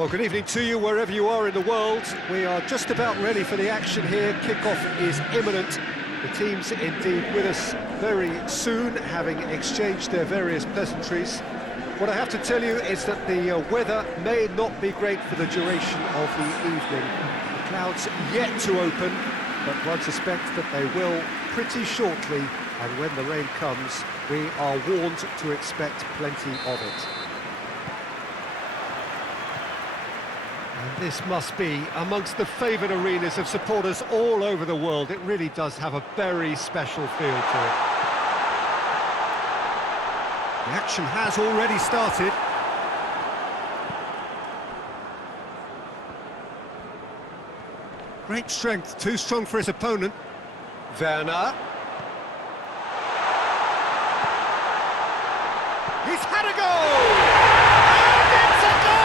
Well, good evening to you wherever you are in the world. We are just about ready for the action here. Kickoff is imminent. The team's indeed with us very soon, having exchanged their various pleasantries. What I have to tell you is that the weather may not be great for the duration of the evening. The clouds yet to open, but one suspects that they will pretty shortly, and when the rain comes, we are warned to expect plenty of it. And this must be amongst the favoured arenas of supporters all over the world. It really does have a very special feel to it. The action has already started. Great strength, too strong for his opponent. Werner. He's had a goal! And it's a goal!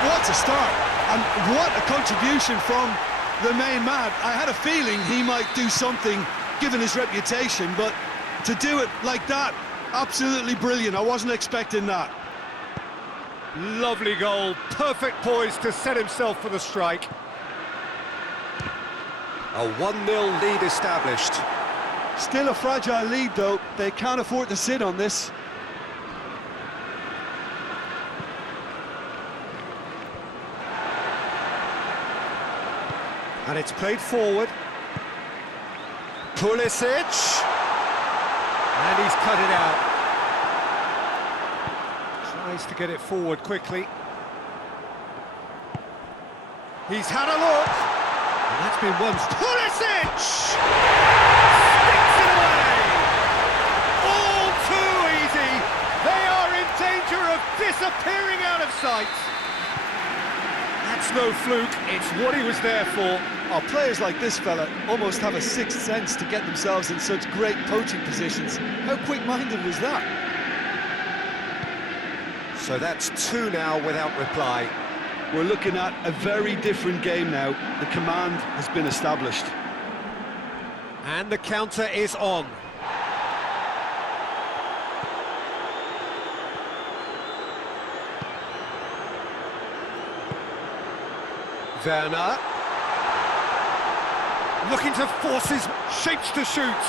What a start, and what a contribution from the main man. I had a feeling he might do something, given his reputation, but to do it like that, absolutely brilliant. I wasn't expecting that. Lovely goal, perfect poise to set himself for the strike. A 1-0 lead established. Still a fragile lead, though. They can't afford to sit on this. And it's played forward. Pulisic. And he's cut it out. Tries to get it forward quickly. He's had a look. And that's been one. Pulisic! Sticks it away! All too easy. They are in danger of disappearing out of sight. That's no fluke, it's what he was there for. Oh, players like this fella almost have a sixth sense to get themselves in such great poaching positions. How quick-minded was that? So that's two now without reply. We're looking at a very different game now. The command has been established. And the counter is on. Werner. Looking to force his shapes to shoot.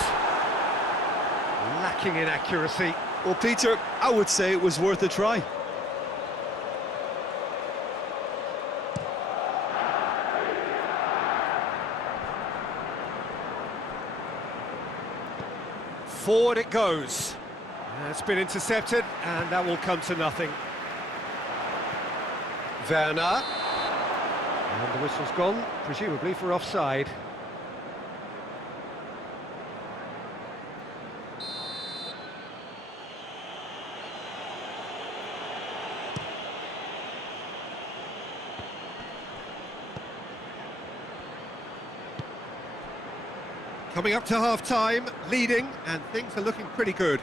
Lacking in accuracy. Well, Peter, I would say it was worth a try. Forward it goes. It's been intercepted, and that will come to nothing. Werner. And the whistle's gone, presumably for offside. Coming up to half-time, leading, and things are looking pretty good.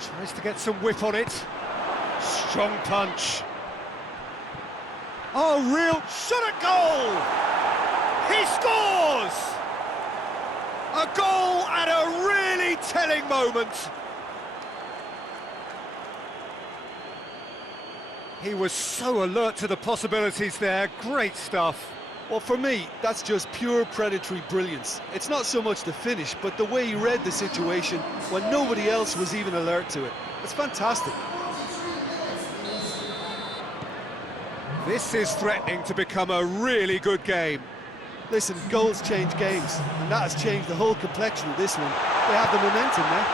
Tries to get some whip on it. Strong punch. Oh, real shot at goal! He scores! A goal at a really telling moment. He was so alert to the possibilities there. Great stuff. Well, for me, that's just pure predatory brilliance. It's not so much the finish, but the way he read the situation when nobody else was even alert to it. It's fantastic. This is threatening to become a really good game. Listen, goals change games, and that has changed the whole complexion of this one. They have the momentum now.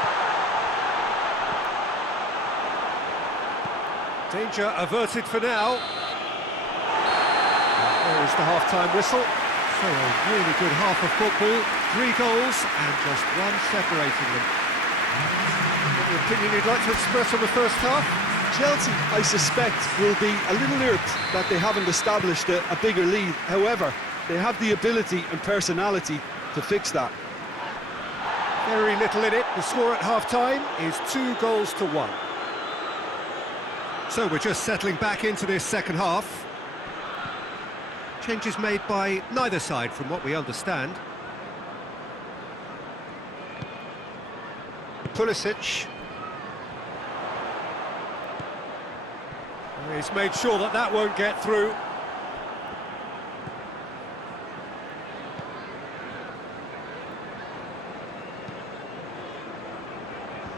Danger averted for now. There is the half-time whistle. So a really good half of football. 3 goals and just one separating them. Any opinion you'd like to express on the first half? Chelsea, I suspect, will be a little irked that they haven't established a bigger lead. However, they have the ability and personality to fix that. Very little in it. The score at half-time is 2 goals to 1. So we're just settling back into this second half. Changes made by neither side from what we understand. Pulisic. He's made sure that that won't get through.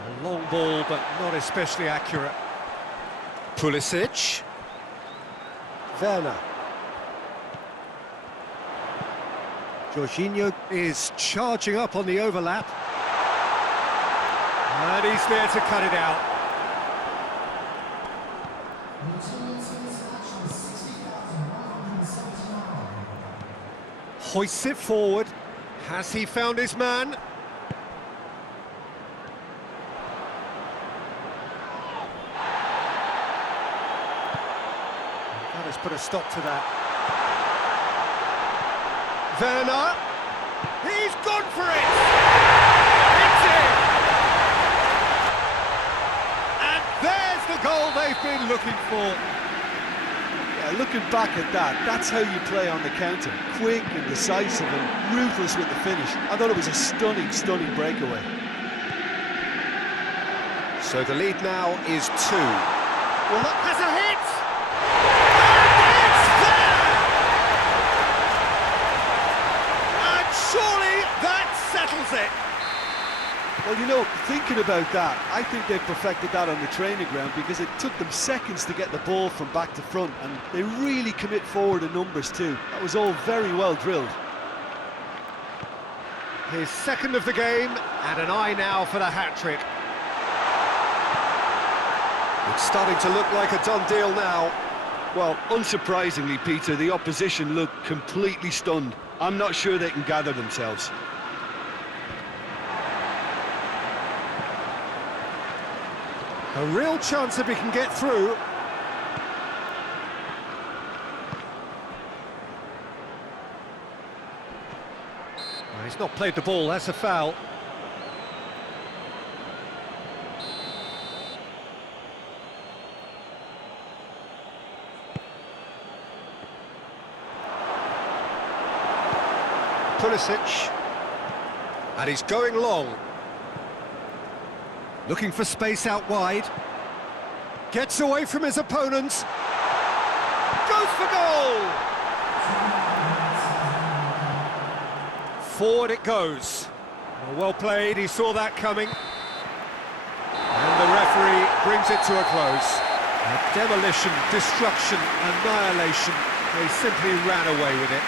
A long ball, but not especially accurate. Pulisic. Werner. Jorginho is charging up on the overlap. And he's there to cut it out. Hoists it forward. Has he found his man? That has put a stop to that. Werner. He's gone for it! It's in! And there's the goal they've been looking for. Yeah, looking back at that, that's how you play on the counter. Quick and decisive and ruthless with the finish. I thought it was a stunning, stunning breakaway. So the lead now is 2. Well, that has a hit! And it's there! And surely that settles it. Well, you know, thinking about that, I think they perfected that on the training ground because it took them seconds to get the ball from back to front, and they really commit forward in numbers too. That was all very well drilled. His second of the game, and an eye now for the hat-trick. It's starting to look like a done deal now. Well, unsurprisingly, Peter, the opposition look completely stunned. I'm not sure they can gather themselves. A real chance if he can get through. Well, he's not played the ball, that's a foul. Pulisic. And he's going long. Looking for space out wide. Gets away from his opponents. Goes for goal! Forward it goes. Well played, he saw that coming. And the referee brings it to a close. A demolition, destruction, annihilation. They simply ran away with it.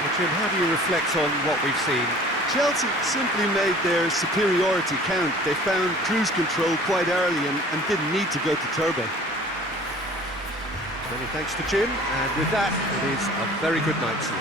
So Jim, how do you reflect on what we've seen? Chelsea simply made their superiority count. They found cruise control quite early and didn't need to go to turbo. Many thanks to Jim, and with that, it is a very good night to you.